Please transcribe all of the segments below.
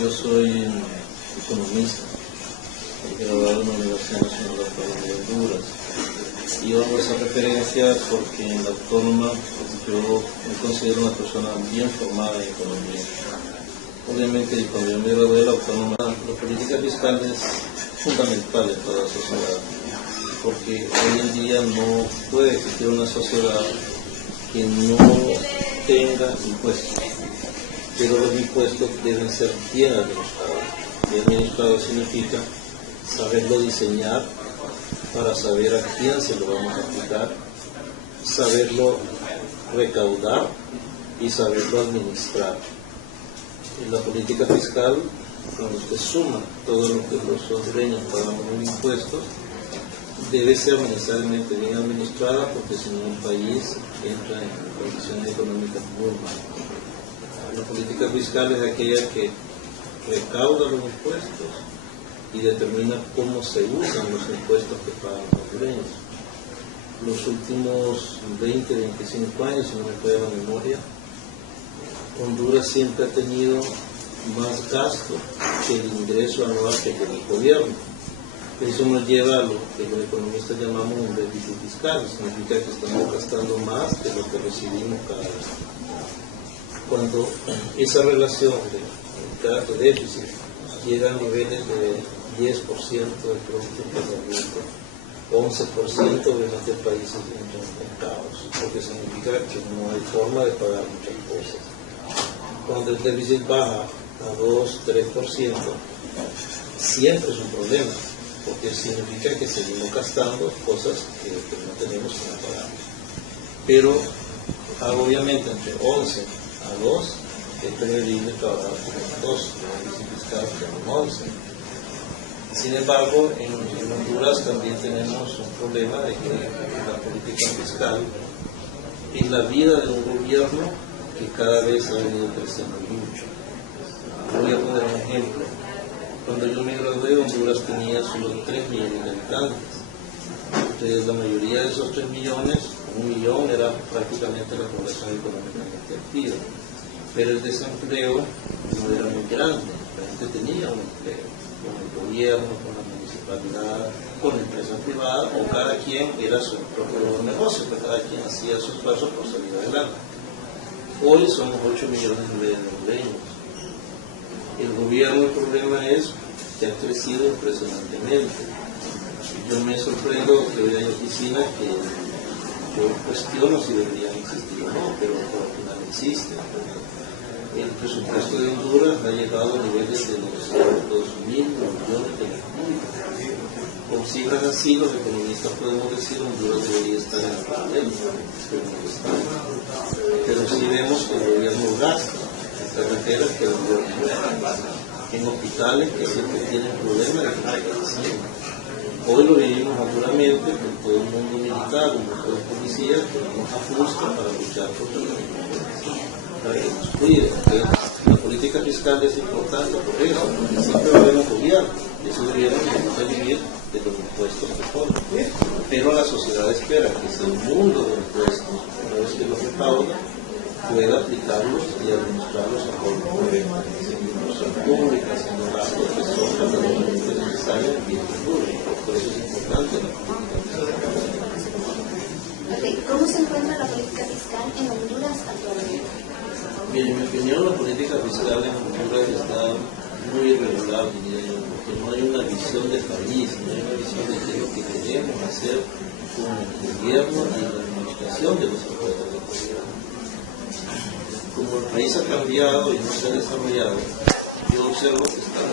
Yo soy economista, he graduado en la Universidad Nacional Autónoma de Honduras y yo hago esa referencia porque en la autónoma yo me considero una persona bien formada en economía. Obviamente cuando yo me gradué de la autónoma, la política fiscal es fundamental en toda la sociedad, porque hoy en día no puede existir una sociedad que no tenga impuestos, pero los impuestos deben ser bien administrados. Bien administrado significa saberlo diseñar para saber a quién se lo vamos a aplicar, saberlo recaudar y saberlo administrar. En la política fiscal, cuando usted suma todo lo que los hondureños pagamos en impuestos, debe ser necesariamente bien administrada, porque si no el país entra en condiciones económicas muy malas. La política fiscal es aquella que recauda los impuestos y determina cómo se usan los impuestos que pagan los hondureños. Los últimos 20, 25 años, si no me falla la memoria, Honduras siempre ha tenido más gasto que el ingreso anual que tiene el gobierno. Eso nos lleva a lo que los economistas llamamos un déficit fiscal, significa que estamos gastando más de lo que recibimos cada vez. Cuando esa relación de déficit llega a niveles de 10% del Producto Interno Bruto, 11%, obviamente el país entra en caos, porque significa que no hay forma de pagar muchas cosas. Cuando el déficit baja a 2, 3%, siempre es un problema, porque significa que seguimos gastando cosas que no tenemos que pagar. Pero obviamente entre 11 a 2 es preferible trabajar con 2, el déficit fiscal que con 11. Sin embargo, en Honduras también tenemos un problema de que la política fiscal es la vida de un gobierno que cada vez ha venido creciendo mucho. Voy a poner un ejemplo. Cuando yo me gradué, Honduras tenía solo 3 millones de habitantes. Entonces, la mayoría de esos 3 millones, 1 millón era prácticamente la población económicamente activa. Pero el desempleo no era muy grande. La gente tenía un empleo con el gobierno, con la municipalidad, con la empresa privada, o cada quien era su propio negocio, pero cada quien hacía su esfuerzo por salir adelante. Hoy somos 8 millones de hondureños. El gobierno, el problema es que ha crecido impresionantemente. Yo me sorprendo que hoy hay oficinas que yo cuestiono si deberían existir o no, pero al final existen. El presupuesto de Honduras ha llegado a niveles de los 2.000 millones de pesos. Con cifras así, los economistas podemos decir que Honduras debería estar en el problema, pero sí vemos que el gobierno gasta en carreteras que el gobierno gasta, en hospitales que siempre tienen problemas de financiación. Hoy lo vivimos duramente con todo el mundo militar, con todos los policías que nos ajustan para luchar contra la delincuencia, para que nos cuiden. La política fiscal es importante por eso, porque siempre va a haber un gobierno, y ese gobierno necesita vivir de los impuestos que cobra. Pero la sociedad espera que ese mundo de impuestos, una vez que los recauda, pueda aplicarlos y administrarlos a forma correcta, sin inversión pública, sin gastos que son verdaderamente necesarios en bien público. Por eso es importante la política fiscal. ¿Cómo se encuentra la política fiscal en Honduras actualmente? Bien, en mi opinión, la política fiscal en Honduras está muy irregular, diría yo, porque no hay una visión de país, no hay una visión de qué es lo que queremos hacer con el gobierno y la administración de los impuestos del gobierno. Como el país ha cambiado y no se ha desarrollado, yo observo que están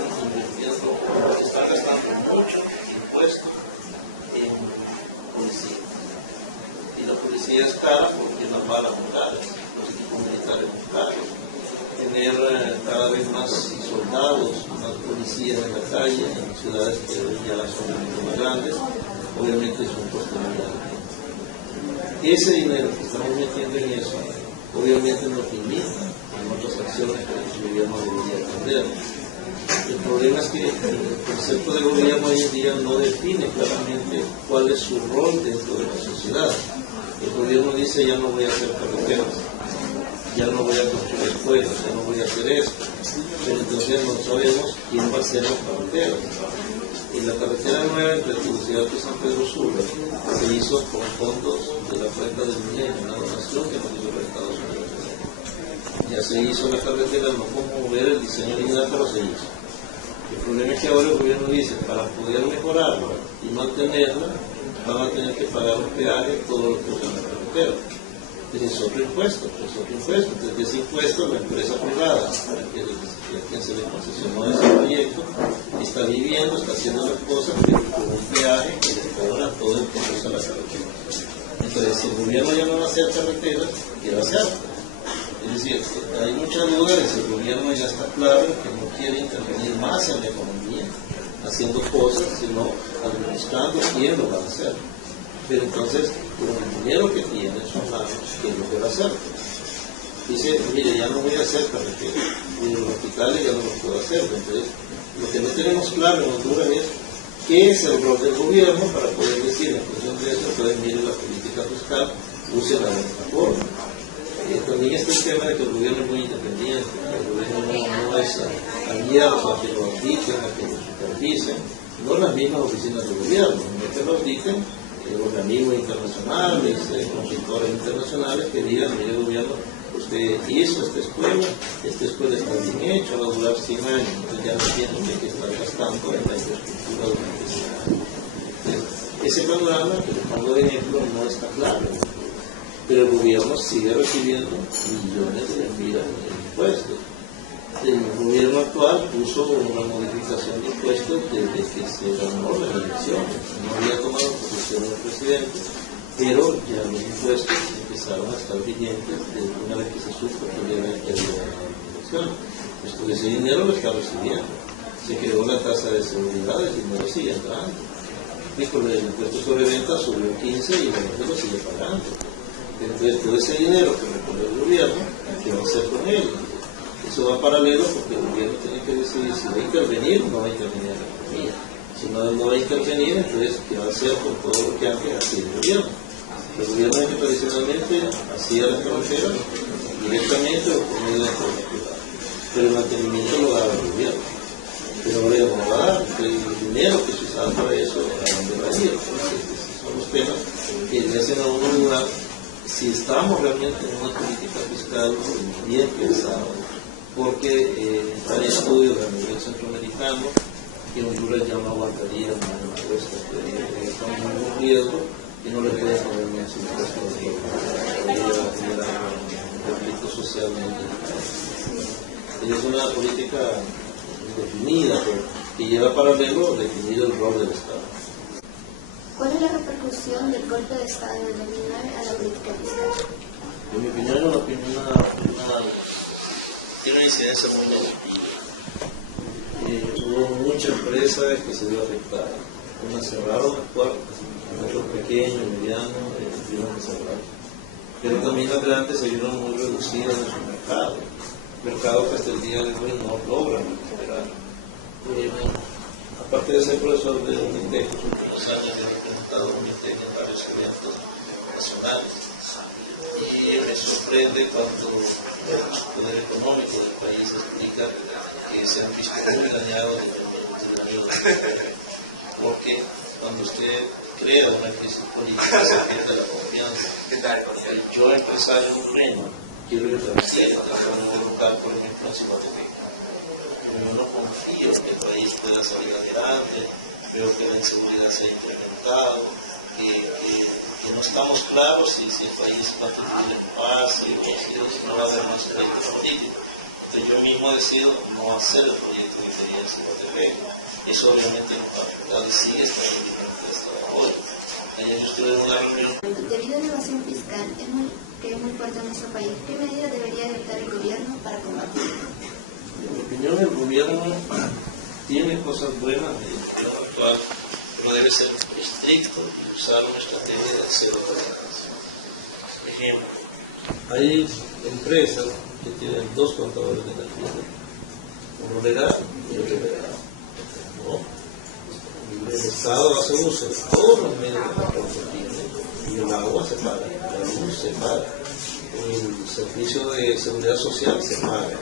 gastando mucho impuestos en policía. Y la policía es cara porque las balas son caras, los equipos militares son caros. Tener cada vez más soldados, más policías en la calle, en ciudades que ya son mucho más grandes, obviamente es un costo muy alto. Ese dinero que estamos metiendo en eso, obviamente nos limita en otras acciones que el gobierno debería atender. El problema es que el concepto de gobierno hoy en día no define claramente cuál es su rol dentro de la sociedad. El gobierno dice: ya no voy a hacer carreteras, ya no voy a construir escuelas, ya no voy a hacer esto. Pero entonces no sabemos quién va a ser las carreteras. Y la carretera nueva entre Tegucigalpa y San Pedro Sula se hizo con fondos de la cuenta del Milenio, una donación que nos hizo los Estados Unidos. Ya se hizo la carretera, no podemos ver el diseño original, pero se hizo. El problema es que ahora el gobierno dice, para poder mejorarla y mantenerla, van a tener que pagar un peaje todos los que usan la carretera. Es otro impuesto, Entonces, de ese impuesto, la empresa privada, a quien se le concesionó ese proyecto, está viviendo, está haciendo las cosas, pero con un peaje que le cobra todo el que usa la carretera. Entonces, si el gobierno ya no va a hacer carreteras, ¿qué va a hacer? Es decir, hay mucha duda de si el gobierno ya está claro que no quiere intervenir más en la economía, haciendo cosas, sino administrando quién lo va a hacer. Pero entonces, con el dinero que tiene en sus manos, ¿qué es lo que va a hacer? Dice, mire, ya no voy a hacer carreteras, y los hospitales ya no los puedo hacer. Entonces, lo que no tenemos claro en Honduras es qué es el rol del gobierno para poder decir, en función de eso, entonces mire la política fiscal, use la de esta forma. También está el tema de que el gobierno es muy independiente, que el gobierno no es abierto a que lo auditen, a que lo supervisen, no las mismas oficinas del gobierno, sino que lo auditen organismos internacionales, consultores internacionales que digan, mire gobierno, usted hizo esta escuela está bien hecha, va a durar 100 años, entonces ya no tiene que estar gastando en la infraestructura durante 100 años. Entonces, ese panorama que le pongo de ejemplo no está claro, pero el gobierno sigue recibiendo millones de lempiras en impuestos. El gobierno actual puso una modificación de impuestos desde que se ganó las elecciones. No había tomado posesión el presidente, pero ya los impuestos empezaron a estar vigentes desde una vez que se supo que había ganado las elecciones. Pues ese dinero lo está recibiendo. Se creó la tasa de seguridad, el dinero sigue entrando. Y con el impuesto sobre venta subió 15 y la gente lo sigue pagando. Entonces todo ese dinero que recoge el gobierno, ¿qué va a hacer con él? Eso va paralelo porque el gobierno tiene que decidir si va a intervenir o no va a intervenir en la economía. Si no va a intervenir, entonces, ¿qué va a hacer con todo lo que antes hacía el gobierno? El gobierno que tradicionalmente hacía las fronteras directamente o por medio de la privada. Pero el mantenimiento lo daba el gobierno. Pero ahora ya no lo va a dar, porque el dinero que se usaba para eso, ¿a dónde va a ir? Entonces, esos son los temas que le hacen a uno dudar si estamos realmente en una política fiscal bien pensada. Porque hay estudios a nivel centroamericano que Honduras ya no aguantaría una impuesta, estamos en un riesgo y no le pueden poner más impuestos de generar un conflicto social muy delicado. Es una política definida que lleva paralelo definir el rol del Estado. ¿Cuál es la repercusión del golpe de Estado en a la política fiscal? En mi opinión, tiene una incidencia muy negativa. Hubo muchas empresas que se vio afectadas. Unas cerraron las puertas, otros pequeños, medianos, tuvieron que cerrar. Pero también las grandes se vieron muy reducidas en su mercado. Mercado que hasta el día de hoy no logran recuperar. Aparte de ser profesor de Unitec, los últimos años he representado a Unitec en varios eventos nacionales. Y me sorprende cuando el poder económico del país explica que se han visto muy dañados desde el año 2000. Porque cuando usted crea una crisis política se pierde la confianza. Yo, empresario en un reino, quiero ir a la sierra, a local, por ejemplo, en Ciudad de México. Yo no confío que el país pueda salir adelante, creo que la inseguridad se ha incrementado, que no estamos claros si el país va a tener paz, si no va a haber más proyectos políticos. Entonces yo mismo decido no hacer el proyecto que quería en Ciudad de México. Eso obviamente nos va a afectar y sigue estando vigente hasta hoy. Ayer yo estuve en una reunión. Debido a la evasión fiscal que es muy fuerte en nuestro país, ¿qué medidas debería adoptar el gobierno para combatirlo? En mi opinión, el gobierno tiene cosas buenas del gobierno actual, pero debe ser estricto y usar una estrategia de cero tolerancia. Por ejemplo, hay empresas que tienen dos contadores de energía, uno legal y otro ilegal. ¿No? El Estado hace uso de todos los medios de transporte y el agua se paga, la luz se paga. el servicio de seguridad social se paga.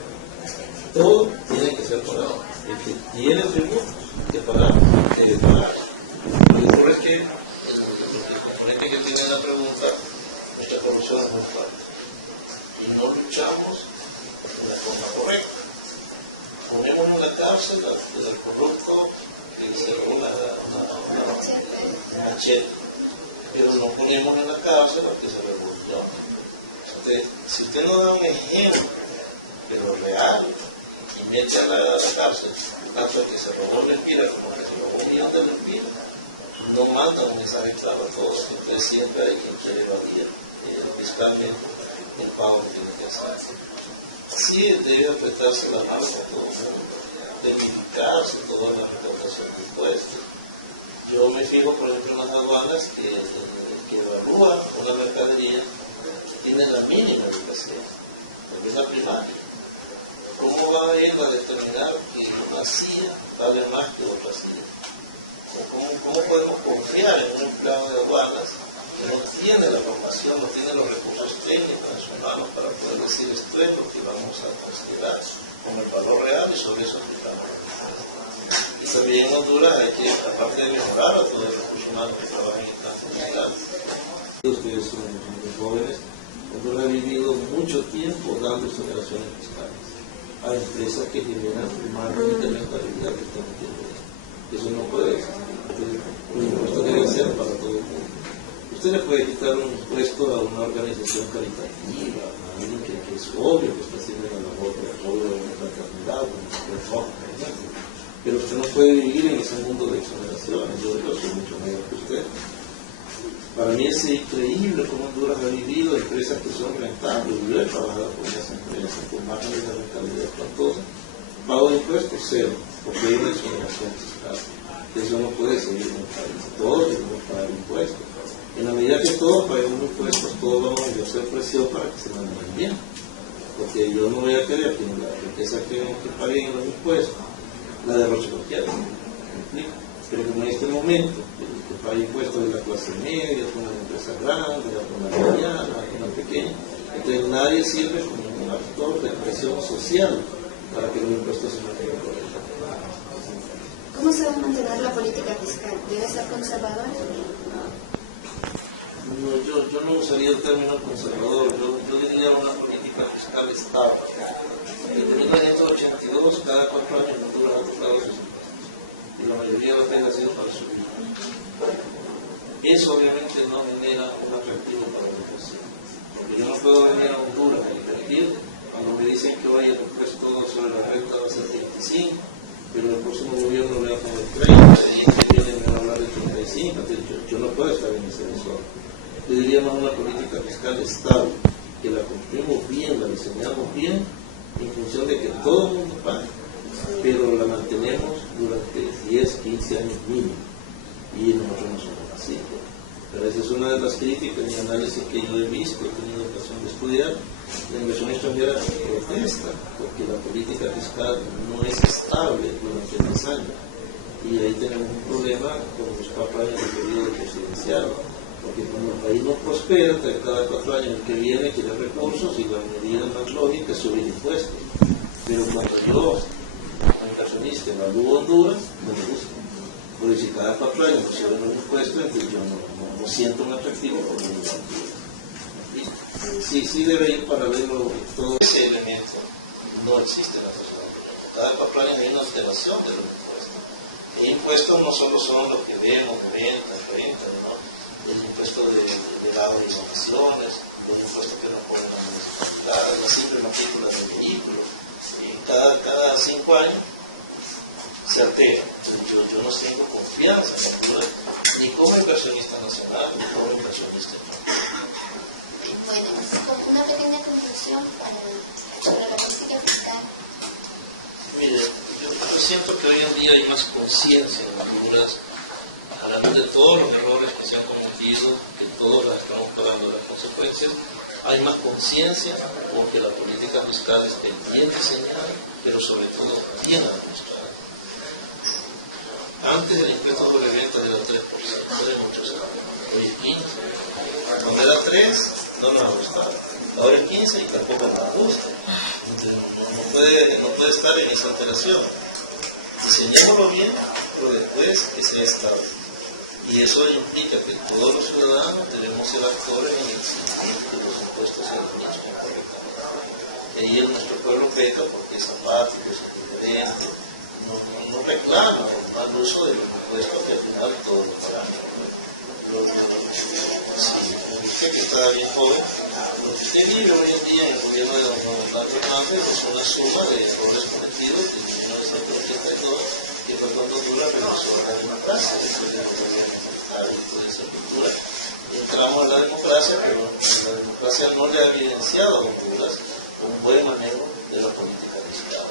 Todo tiene que ser pagado. El que tiene tributo que pagar, debe pagar. Lo que ocurre es que el componente que tiene la pregunta, nuestra corrupción es muy fuerte. Y no luchamos de la forma correcta. Ponemos en la cárcel al corrupto que se roba la machete, pero no ponemos en la cárcel al que se revolvió. Si usted no da un ejemplo, pero real, y mete a la cárcel tanto al que se robó la empira como al que se robó un millón de lempiras, no manda un mensaje claro a todos, que usted siempre hay quien quiere evadir fiscalmente el pago que tiene que hacer. Sí debe apretarse la mano con todo el mundo, verificarse toda la recaudación de impuestos. Yo me fijo, por ejemplo, en las aduanas que el que evalúa una mercadería tiene la mínima educación, porque es la primaria. ¿Cómo va a ir a determinar que una CIA vale más que otra CIA? ¿Cómo podemos confiar en un empleado de aduanas que no tiene la formación, no tiene los recursos técnicos en sus manos para poder decir esto es lo que vamos a considerar como el valor real y sobre eso aplicamos? Y también en Honduras hay que, aparte de mejorar a todos los recursos humanos que trabajan en campo fiscal. Ustedes son muy jóvenes. Honduras ha vivido mucho tiempo dando exoneraciones fiscales a empresas que generan más rentabilidad que están metiendo esto. Eso no puede ser. Un impuesto debe ser para todo el mundo. Usted le puede quitar un impuesto a una organización caritativa, a alguien que es obvio que está haciendo la labor de apoyo de una fraternidad, pero usted no puede vivir en ese mundo de exoneraciones. Yo soy mucho mayor que usted. Para mí es increíble cómo Honduras ha vivido empresas que son rentables. Yo he trabajado con esas empresas, con márgenes de rentabilidad espantosa. Pago de impuestos cero, porque hay una exoneración fiscal. Eso no puede seguir en el país. Todos debemos pagar impuestos. En la medida que todos paguemos impuestos, todos vamos a ejercer presión para que se manejen bien. Porque yo no voy a querer que la riqueza que paguen los impuestos la derroche cualquiera. ¿Me explico? Pero como en este momento, que paga impuestos de la clase media, con las empresas grandes, con la mediana, con la pequeña, entonces nadie sirve como un actor de presión social para que los impuestos se mantengan correctamente. ¿Cómo se va a mantener la política fiscal? ¿Debe ser conservadora? No, yo no usaría el término conservador, yo diría una política fiscal estable. Desde 1982, cada 4 años Honduras ha tocado sus impuestos. Y la mayoría de las veces ha sido para subir. Eso obviamente no genera un atractivo para la población. Porque yo no puedo venir a Honduras a invertir cuando me dicen que vaya el impuesto sobre la renta va a ser 25, pero el próximo gobierno le va a poner 30 y el que viene me va a hablar de 35. Entonces yo no puedo estar en ese desorden. Yo diría más una política fiscal estable, que la construimos bien, la diseñamos bien, en función de que todo el mundo pague, pero la mantenemos durante 10, 15 años mínimo. Y nosotros no somos así. Pero esa es una de las críticas y análisis que yo he visto, he tenido ocasión de estudiar. La inversión extranjera protesta porque la política fiscal no es estable durante 10 años. Y ahí tenemos un problema con los 4 años de periodo presidencial. Porque como el país no prospera, cada 4 años el que viene quiere recursos y la medida más lógica es subir impuestos. Pero cuando yo, como inversionista, evalúo Honduras, no me gusta. Porque si cada 4 años suben un impuesto, entonces yo no siento un atractivo por un lugar. Sí debe ir paralelo todo ese elemento. No existe en la sociedad. Cada 4 años hay una alteración de los impuestos. Y impuestos no solo son los que vemos, rentas, ¿no? El impuesto de grado de inversiones, los impuestos que nos ponen la simple matrícula del vehículo. Y cada 5 años se altera. Yo no tengo confianza ni como inversionista nacional, ni como inversionista internacional. Bueno, como una pequeña conclusión sobre la política fiscal. Mire, yo siento que hoy en día hay más conciencia en Honduras, hablando de todos los errores que se han cometido, que todos estamos pagando las consecuencias. Hay más conciencia porque la política fiscal esté bien diseñada, pero sobre todo bien administrada. Antes el impuesto sobre ventas era 3%, hace muchos años, hoy es 15%. Cuando era 3%, no nos gustaba. Ahora es 15%. conveniencia y tampoco nos gusta. No puede estar en esa alteración. Diseñémoslo bien, pero después que sea estable. Y eso implica que todos los ciudadanos debemos ser actores en el sentido que los impuestos se administren correctamente. Y ahí nuestro pueblo peca porque es apático, es indiferente, no reclama el mal uso del impuesto que al final todos lo pagamos. Sí, que está bien joven. Lo que usted vive hoy en día en el gobierno de don Orlando Hernández es una suma de errores cometidos en 1982, que fue cuando Honduras regresó a la democracia. Entramos en la democracia, pero la democracia no le ha evidenciado a Honduras un buen manejo de la política fiscal.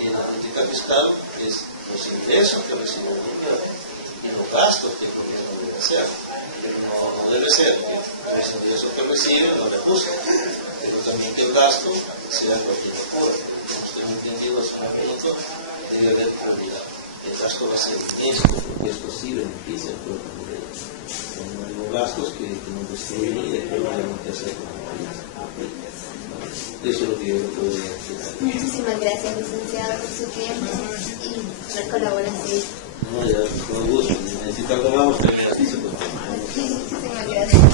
Y la política fiscal es los ingresos que recibe Honduras y los gastos que el gobierno debe hacer. Pero no debe ser que los ingresos que reciben no le gusten, pero también que el gasto sea lo que mejor. Usted me ha entendido hace un minuto, debe haber prioridad. El gasto va a ser honesto, porque esto sí beneficia al pueblo hondureño. Los gastos que nos destruyen y después no tenemos que hacer con el país. Eso es lo que yo le podría decir. Muchísimas gracias, licenciado, por su tiempo y por colaboración. No, ya, con gusto. Necesito algo más, usted me dice, pues. Muchísimas gracias.